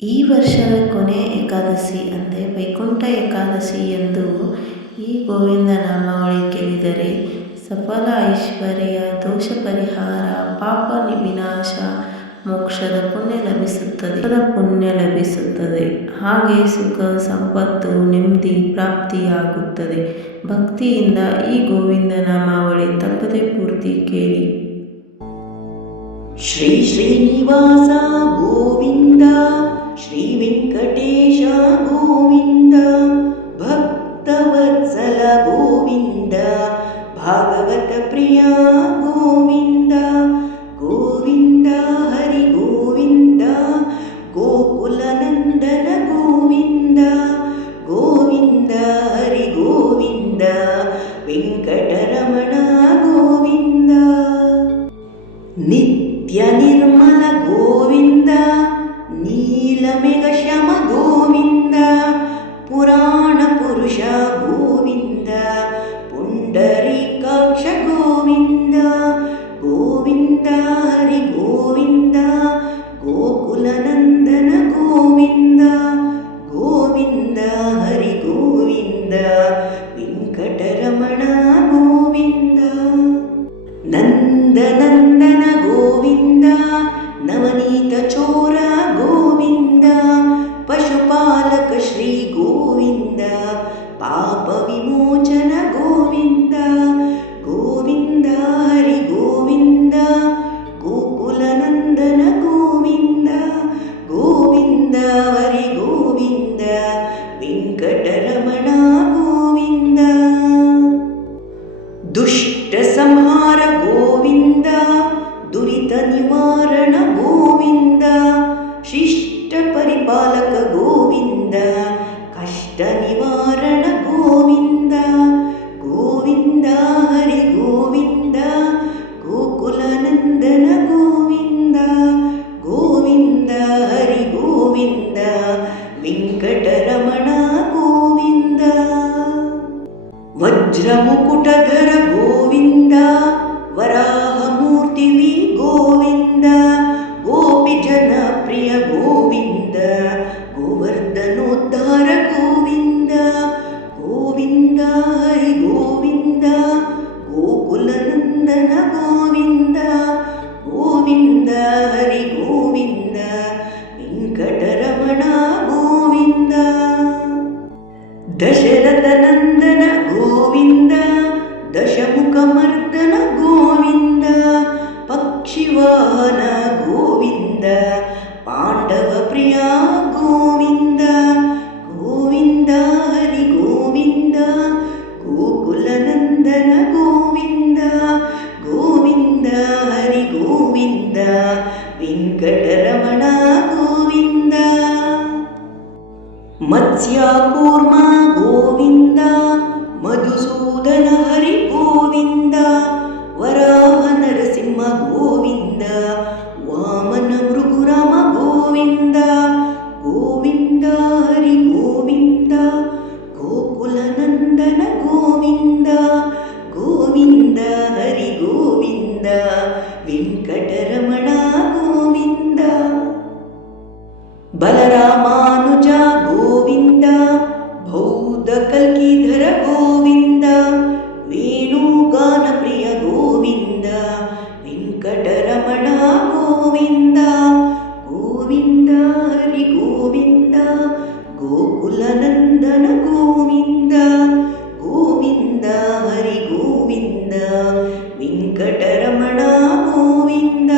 ಈ ವರ್ಷದ ಕೊನೆ ಏಕಾದಶಿ ಅಂದರೆ ವೈಕುಂಠ ಏಕಾದಶಿ ಎಂದು ಈ ಗೋವಿಂದ ನಾಮಾವಳಿ ಕೇಳಿದರೆ ಸಫಲ ಐಶ್ವರ್ಯ, ದೋಷ ಪರಿಹಾರ, ಪಾಪ ವಿನಾಶ, ಮೋಕ್ಷದ ಪುಣ್ಯ ಲಭಿಸುತ್ತದೆ. ಹಾಗೆ ಸುಖ, ಸಂಪತ್ತು, ನೆಮ್ಮದಿ ಪ್ರಾಪ್ತಿಯಾಗುತ್ತದೆ. ಭಕ್ತಿಯಿಂದ ಈ ಗೋವಿಂದ ನಾಮಾವಳಿ ತಪ್ಪದೆ ಪೂರ್ತಿ ಕೇಳಿ. ಶ್ರೀ ಶ್ರೀನಿವಾಸ ಗೋವಿಂದ, ಶ್ರೀ ವೆಂಕಟೇಶ ಗೋವಿಂದ, ಭಕ್ತವತ್ಸಲ ಗೋವಿಂದ, ಭಾಗವತ ಪ್ರಿಯ ಗೋವಿಂದ, ಗೋವಿಂದ ಹರಿ ಗೋವಿಂದ, ಗೋಕುಲ ನಂದನ ಗೋವಿಂದ, ಗೋವಿಂದ ಹರಿ ಗೋವಿಂದ, ವೆಂಕಟರಮಣ ಗೋವಿಂದ, ನಿತ್ಯ ನಿರ್ಮಲ ಗೋವಿಂದ, ನೀಲಮೇಘ ಶ್ಯಾಮ ಗೋವಿಂದ, ಪುರಾಣ ಪುರುಷ ಗೋವಿಂದ, ಪುಂಡರೀಕಾಕ್ಷ ಗೋವಿಂದ, ಗೋವಿಂದ ಹರಿ ಗೋವಿಂದ, ಗೋಕುಲ ನಂದನ ಗೋವಿಂದ, ಗೋವಿಂದ ಹರಿ ಗೋವಿಂದ, ವೆಂಕಟರಮಣ ಗೋವಿಂದ, ನಂದನಂದನ ಗೋವಿಂದ, ನವನೀತ ಚೋರ ಗೋವಿಂದ, ಪಶುಪಾಲಕ ಶ್ರೀ ಗೋವಿಂದ, ಪಾಪ ವಿಮೋಚನ ಗೋವಿಂದ, ಗೋವಿಂದ ಹರಿ ಗೋವಿಂದ, ಗೋಕುಲ ನಂದನ ಗೋವಿಂದ, ಗೋವಿಂದ ಹರಿ ಗೋವಿಂದ, ವೆಂಕಟರಮಣ ಗೋವಿಂದ, ದುಷ್ಟ ಸಂಹಾರ ಗೋವಿಂದ, ದುರಿತ ನಿವಾರಣ ಗೋವಿಂದ, ಶಿಷ್ಟ ಪರಿಪಾಲಕ ಗೋವಿಂದ, ಕಷ್ಟ ನಿವಾರಣ ಗೋವಿಂದ, ಗೋವಿಂದ ಹರಿ ಗೋವಿಂದ, ಗೋಕುಲ ನಂದನ ಗೋವಿಂದ, ಗೋವಿಂದ ಹರಿ ಗೋವಿಂದ, ವೆಂಕಟರಮಣ ಗೋವಿಂದ, ವಜ್ರ ಮುಕುಟಧರ ಗೋವಿಂದ, ವರಾಹಮೂರ್ತಿ ವಿ ಗೋವಿಂದ, ಗೋಪಿ ಜನಪ್ರಿಯ ಗೋವಿಂದ, ಗೋವರ್ಧನೋದ್ಧಾರ ಗೋವಿಂದ, ಗೋವಿಂದ ಹರಿ ಗೋವಿಂದ, ಗೋಕುಲ ನಂದನ ಗೋವಿಂದ, ಗೋವಿಂದ ಹರಿ ಗೋವಿಂದ, ವೆಂಕಟರಮಣ ಗೋವಿಂದ, ದಶರಥ ನಂದನ ಗೋವಿಂದ, ದಶಮುಖ ಮರ್ದನ ಗೋವಿಂದ, ಪಕ್ಷಿವಾಹನ ಗೋವಿಂದ, ಪಾಂಡವ ಪ್ರಿಯ ಗೋವಿಂದ, ಗೋವಿಂದ ಹರಿ ಗೋವಿಂದ, ಗೋಕುಲ ನಂದನ ಗೋವಿಂದ, ಗೋವಿಂದ ಹರಿ ಗೋವಿಂದ, ವೆಂಕಟರಮಣ ಗೋವಿಂದ, ಮತ್ಸ್ಯ ಕೂರ್ಮ ಗೋವಿಂದ, ಮಧುಸೂದನ ಹರಿ ಗೋವಿಂದ, ವರಾಹ ನರಸಿಂಹ ಗೋವಿಂದ, ವಾಮನ ಭೃಗುರಾಮ ಗೋವಿಂದ, ಗೋವಿಂದ ಹರಿ ಗೋವಿಂದ, ಗೋಕುಲ ನಂದನ ಗೋವಿಂದ, ಗೋವಿಂದ ಹರಿ ಗೋವಿಂದ, ವೆಂಕಟರಮಣ ಗೋವಿಂದ, ಬಲರಾಮಾನುಜ ಗೋವಿಂದ, ಬೌದ್ಧ ಕಲ್ಕಿಧರ ಗೋವಿಂದ, ವೇಣುಗಾನ ಪ್ರಿಯ ಗೋವಿಂದ, ವೆಂಕಟರಮಣ ಗೋವಿಂದ, ಗೋವಿಂದ ಹರಿ ಗೋವಿಂದ, ಗೋಕುಲ ನಂದನ ಗೋವಿಂದ, ಗೋವಿಂದ ಹರಿ ಗೋವಿಂದ, ವೆಂಕಟರಮಣ ಗೋವಿಂದ,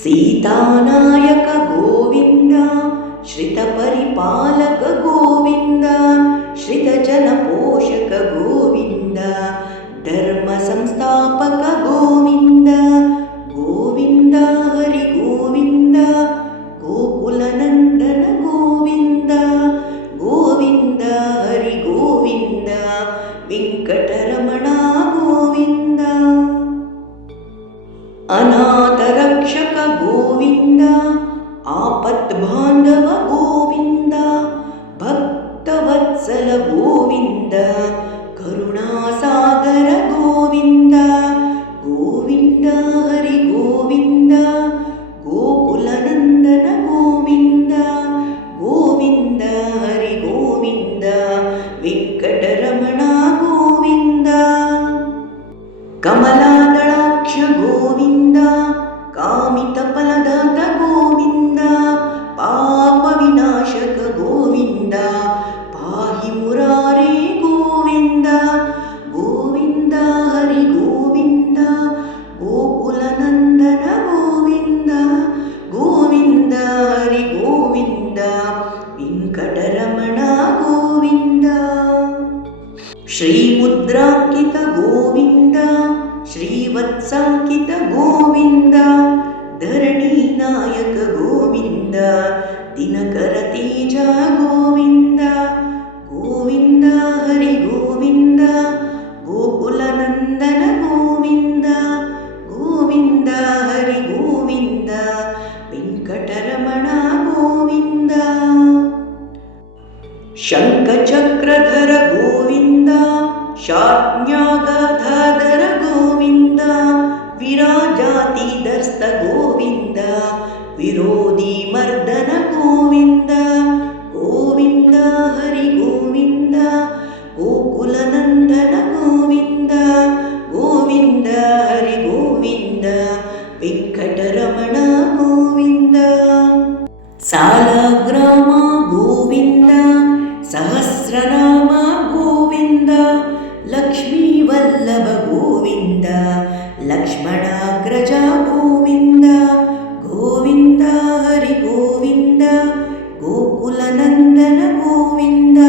ಸೀತಾನಾಯಕ ಗೋವಿಂದ, ಶ್ರಿತ ಪರಿಪಾಲಕ ಗೋವಿಂದ, ಶ್ರಿತ ಜನ ಪೋಷಕ ಗೋವಿಂದ, ಧರ್ಮ ಸಂಸ್ಥಾಪಕ ಗೋವಿಂದ, ಗೋವಿಂದ ಹರಿ ಗೋವಿಂದ, ಗೋಕುಲ ನಂದನ ಗೋವಿಂದ, ಗೋವಿಂದ ಹರಿ ಗೋವಿಂದ, ವೆಂಕಟರಮಣ ಗೋವಿಂದ, ಅನಾಥ ರಕ್ಷಕ ಗೋವಿಂದ, ಆಪತ್ ಬಾಂಧವ ಗೋವಿಂದ, ಭಕ್ತವತ್ಸಲ ಗೋವಿಂದ, ಕರುಣಾಸಾಗರ ಗೋವಿಂದ, ಗೋವಿಂದ ಗೋವಿಂದ ದಿನಕರ ತೇಜ ಗೋವಿಂದ ಗೋವಿಂದ ಹರಿ ಗೋವಿಂದ ಗೋಕುಲ ನಂದನ ಗೋವಿಂದ ಗೋವಿಂದ ಹರಿ ಗೋವಿಂದ ವೆಂಕಟರಮಣ ಗೋವಿಂದ ಶಂಖಚಕ್ರಧರ ಗೋವಿಂದ ಶಾಜ್ಞಾಗಧಾಧರ ಗೋವಿಂದ ವಿರಾಜಾತಿದಸ್ತ ಗೋವಿಂದ ವಿರೋಧಿ ಮರ್ದನ ಗೋವಿಂದ ಗೋವಿಂದ ಹರಿ ಗೋವಿಂದ ಗೋಕುಲ ನಂದನ ಗೋವಿಂದ ಗೋವಿಂದ ಹರಿ ಗೋವಿಂದ ವೆಂಕಟರಮಣ ಗೋವಿಂದ ಸಾಲಗ್ರಾಮ ಗೋವಿಂದ ಸಹಸ್ರನಾಮ ಗೋವಿಂದ ಲಕ್ಷ್ಮೀ ವಲ್ಲಭ ಗೋವಿಂದ ಲಕ್ಷ್ಮಣಾಗ್ರಜ ಗೋವಿಂದ ಗೋವಿಂದ ಹರಿ ಗೋವಿಂದ ಗೋಕುಲ ನಂದನ ಗೋವಿಂದ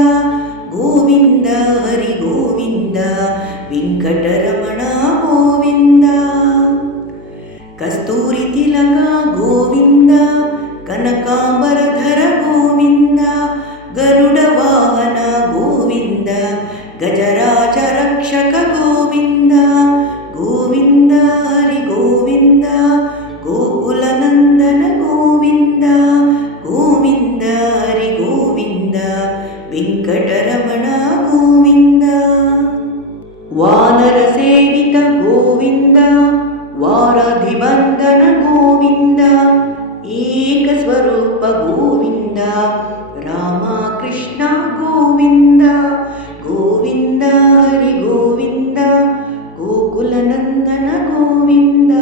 ಗೋವಿಂದ ಹರಿ ಗೋವಿಂದ ವೆಂಕಟರಮಣ ಗೋವಿಂದ ಕಸ್ತೂರಿ ತಿಲಕ ಗೋವಿಂದ ಕನಕಾಂಬರಧರ ಗೋವಿಂದ ಗರುಡ ವಾಹನ ಗೋವಿಂದ ಗಜರಾಜ ರಕ್ಷಕ ಗೋವಿಂದ ಗೋವಿಂದ ಹರಿ ಗೋವಿಂದ ಗೋಕುಲ ನಂದನ ಗೋವಿಂದ ಗೋವಿಂದ ಹರಿ ಗೋವಿಂದ ವೆಂಕಟರಮಣ ಗೋವಿಂದ ವಾನರ ಸೇವಿತ ಗೋವಿಂದ ವಾರಾಧಿಬಂಧನ ಗೋವಿಂದ ಏಕ ಸ್ವರೂಪ ಗೋವಿಂದ ರಾಮ ಕೃಷ್ಣ ಗೋವಿಂದ ಗೋವಿಂದ ಹರಿ ಗೋವಿಂದ ಗೋಕುಲ ನಂದನ ಗೋವಿಂದ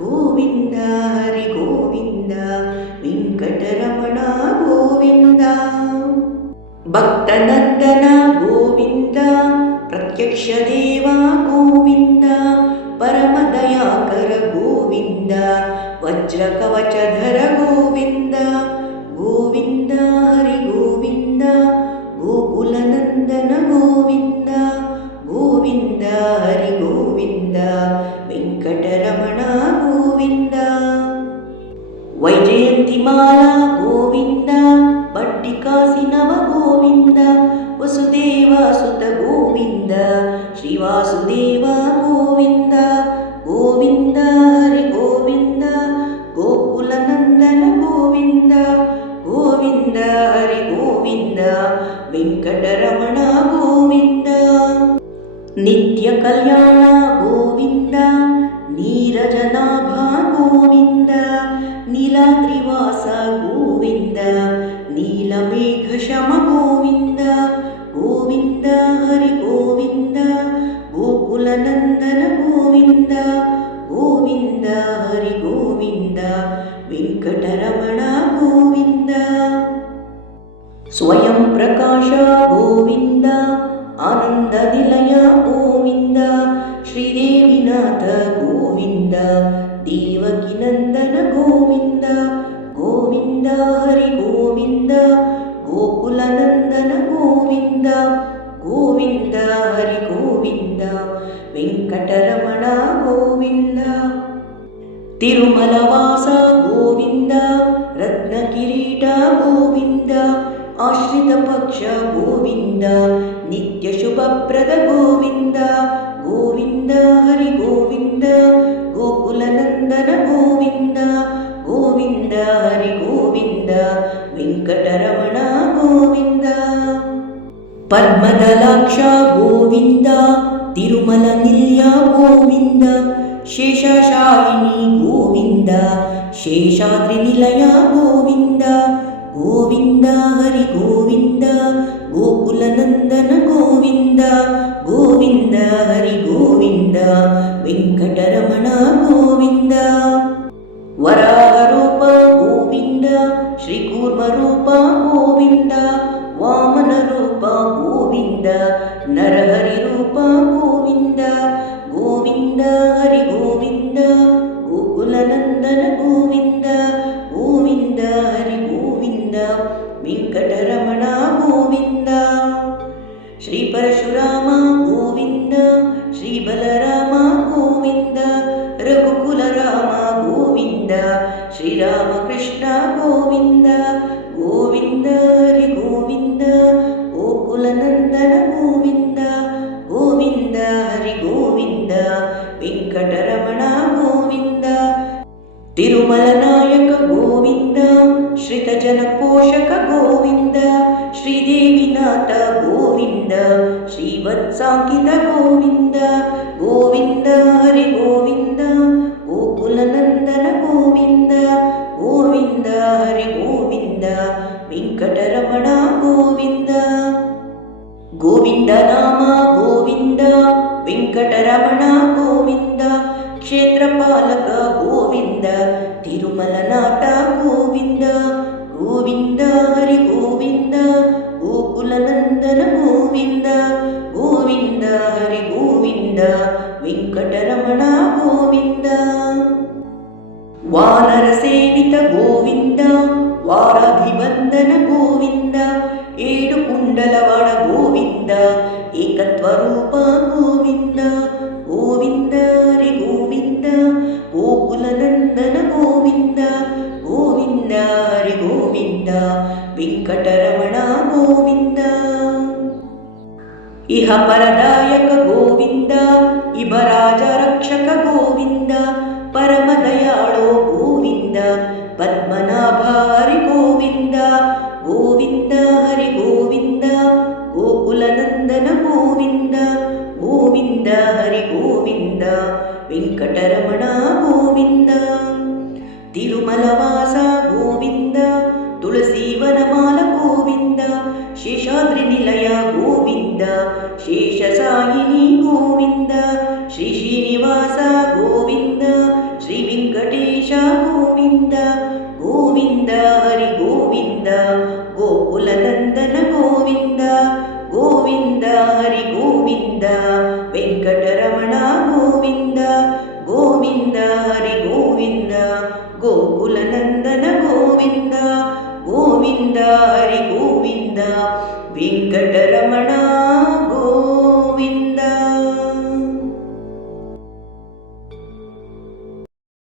ಗೋವಿಂದ ಹರಿ ಗೋವಿಂದ ವೆಂಕಟರಮಣ ಗೋವಿಂದ ಭಕ್ತನಂದನ ಗೋವಿಂದ ಪ್ರತ್ಯಕ್ಷ ದೇವ ಗೋವಿಂದ ಪರಮ ದಯಾಕರ ಗೋವಿಂದ ವಜ್ರ ಕವಚಧರ ಗೋವಿಂದ ಗೋವಿಂದ ಹರಿ ಗೋವಿಂದ ಗೋಕುಲ ನಂದನ ಗೋವಿಂದ ಗೋವಿಂದ ಹರಿ ಗೋವಿಂದ ವೆಂಕಟರಮಣ ಗೋವಿಂದ ವೈಜಯಂತಿಮಾಲಾ ಗೋವಿಂದ ಪಟ್ಟಿಕಾಸಿನವ ಗೋವಿಂದ ವಸುದೇವ ಸುತ ಗೋವಿಂದ ಶ್ರೀವಾಸುದೇವ ಗೋವಿಂದ ಗೋವಿಂದ ಹರಿ ಗೋವಿಂದ ಗೋಕುಲ ನಂದನ ಗೋವಿಂದ ಗೋವಿಂದ ಹರಿ ಗೋವಿಂದ ವೆಂಕಟರಮಣ ಗೋವಿಂದ ನಿತ್ಯ ಕಲ್ಯಾಣ ಗೋವಿಂದ ನೀರಜನಾಭ ಗೋವಿಂದ ನೀಲಾದ್ರಿವಾಸ ಗೋವಿಂದ ನೀಲಮೇಘ ಶಮ ಗೋವಿಂದ ಗೋವಿಂದ ಹರಿ ಗೋವಿಂದ ಗೋಕುಲ ನಂದನ ಗೋವಿಂದ ಗೋವಿಂದ ಹರಿ ಗೋವಿಂದ ವೆಂಕಟರಮಣ ಗೋವಿಂದ ಸ್ವಯಂ ಪ್ರಕಾಶ ಗೋವಿಂದ ಆನಂದ ನಿಲಯ ಗೋವಿಂದ ಶ್ರೀದೇವಿನಾಥ ಗೋವಿಂದ ದೇವಕಿ ನಂದನ ಗೋವಿಂದ ಗೋವಿಂದ ಹರಿ ಗೋವಿಂದ ಗೋಕುಲ ನಂದನ ಗೋವಿಂದ ಗೋವಿಂದ ಹರಿ ಗೋವಿಂದ ವೆಂಕಟರಮಣ ಗೋವಿಂದ ತಿರುಮಲ ವಾಸ ಗೋವಿಂದ ರತ್ನ ಕಿರೀಟ ಗೋವಿಂದ ಆಶ್ರಿತ ಪಕ್ಷ ಗೋವಿಂದ ನಿತ್ಯ ಶುಭಪ್ರದ ಗೋವಿಂದ ಗೋವಿಂದ ಹರಿ ಗೋವಿಂದ ಗೋಕುಲ ನಂದನ ಗೋವಿಂದ ಗೋವಿಂದ ಹರಿ ಗೋವಿಂದ ವೆಂಕಟರಮಣ ಗೋವಿಂದ ಪದ್ಮದಲಾಕ್ಷ ಗೋವಿಂದ ತಿರುಮಲ ನಿಲ್ಯ ಗೋವಿಂದ ಶೇಷಶಾಯಿನಿ ಗೋವಿಂದ ಶೇಷಾದ್ರಿ ನಿಲಯ ಗೋವಿಂದ ಗೋವಿಂದ ಹರಿ ಗೋವಿಂದ ಗೋಕುಲ ನಂದನ ಗೋವಿಂದ ಗೋವಿಂದ ಹರಿ ಗೋವಿಂದ ವೆಂಕಟರಮಣ ಗೋವಿಂದ ವರಾಹ ರೂಪ ಗೋವಿಂದ ಶ್ರೀಕೂರ್ಮ ರೂಪ ಗೋವಿಂದ ವಾಮನ ರೂಪ ಗೋವಿಂದ ನರಹರಿ ರೂಪ ಗೋವಿಂದ ಗೋವಿಂದ ಹರಿ ಗೋವಿಂದ ಗೋಕುಲ ನಂದನ ಗೋವಿಂದ ಗೋವಿಂದ ಹರಿ ಗೋವಿಂದ ವೆಂಕಟರಮಣ ಗೋವಿಂದ ಶ್ರೀ ಪರಶುರಾಮ ಗೋವಿಂದ ಶ್ರೀ ಬಲರಾಮ ಗೋವಿಂದ ರಘುಕುಲ ರಾಮ ಶ್ರಿತಜನ ಪೋಷಕ ಗೋವಿಂದ ಶ್ರೀದೇವಿನಾಥ ಗೋವಿಂದ ಶ್ರೀವತ್ಸಾಂಕಿತ ಗೋವಿಂದ ಗೋವಿಂದ ಹರಿ ಗೋವಿಂದ ಗೋಕುಲನಂದನ ಗೋವಿಂದ ಗೋವಿಂದ ಹರಿ ಗೋವಿಂದ ವೆಂಕಟರಮಣ ಗೋವಿಂದ ಗೋವಿಂದ ನಾಮ ಗೋವಿಂದ ವೆಂಕಟರಮಣ ಗೋವಿಂದ ಕ್ಷೇತ್ರಪಾಲಕ ಗೋವಿಂದ ತಿರುಮಲನಾಥ ಗೋವಿಂದ ಗೋವಿಂದ ಹರಿ ಗೋವಿಂದ ಗೋಕುಲನಂದನ ಗೋವಿಂದ ಗೋವಿಂದ ಹರಿ ಗೋವಿಂದ ವೆಂಕಟರಮಣ ಗೋವಿಂದ ವಾನರ ಸೇವಿತ ಗೋವಿಂದ ವಾರಾಭಿವಂದನ ಗೋವಿಂದ ಏಳು ಕುಂಡಲವಾಡ ಗೋವಿಂದ ಏಕತ್ವರೂಪ ಗೋವಿಂದ ಗೋವಿಂದ ಹರಿ ಗೋವಿಂದ ಗೋಕುಲನಂದನ ಗೋವಿಂದ ಗೋವಿಂದ ಹರಿ ಗೋವಿಂದ ವೆಂಕಟರಮಣ ಗೋವಿಂದ ಇಹ ಪರದಾಯಕ ಗೋವಿಂದ ಇಬರಾಜ ರಕ್ಷಕ ಗೋವಿಂದ ಪರಮ ದಯಾಳೋ ಗೋವಿಂದ ಪದ್ಮನಾಭ ಹರಿ ಗೋವಿಂದ ಗೋವಿಂದ ಹರಿ ಗೋವಿಂದ ಗೋಕುಲನಂದನ ಗೋವಿಂದ ಗೋವಿಂದ ಹರಿ ಗೋವಿಂದ ವೆಂಕಟರಮಣ ಗೋವಿಂದ ತಿರುಮಲವಾಸ ಗೋವಿಂದ ತುಳಸೀವನಮಾಲ ಗೋವಿಂದ ಶೇಷಾದ್ರಿ ನಿಲಯ ಗೋವಿಂದ ಶೇಷಸಾಯಿನಿ ಗೋವಿಂದ ಶ್ರೀ ಶ್ರೀನಿವಾಸ ಗೋವಿಂದ ಶ್ರೀ ವೆಂಕಟೇಶ ಗೋವಿಂದ ಗೋವಿಂದ ಹರಿ ಗೋವಿಂದ ಗೋಕುಲನಂದನ ಗೋವಿಂದ ಗೋವಿಂದ ಹರಿ ಗೋವಿಂದ ವೆಂಕಟರಮಣ ಗೋವಿಂದ ಗೋವಿಂದ ಹರಿ ಗೋವಿಂದ ಗೋಕುಲನಂದನ ಗೋವಿಂದ ಗೋವಿಂದ ಹರಿ ಗೋವಿಂದ ವೆಂಕಟರಮಣ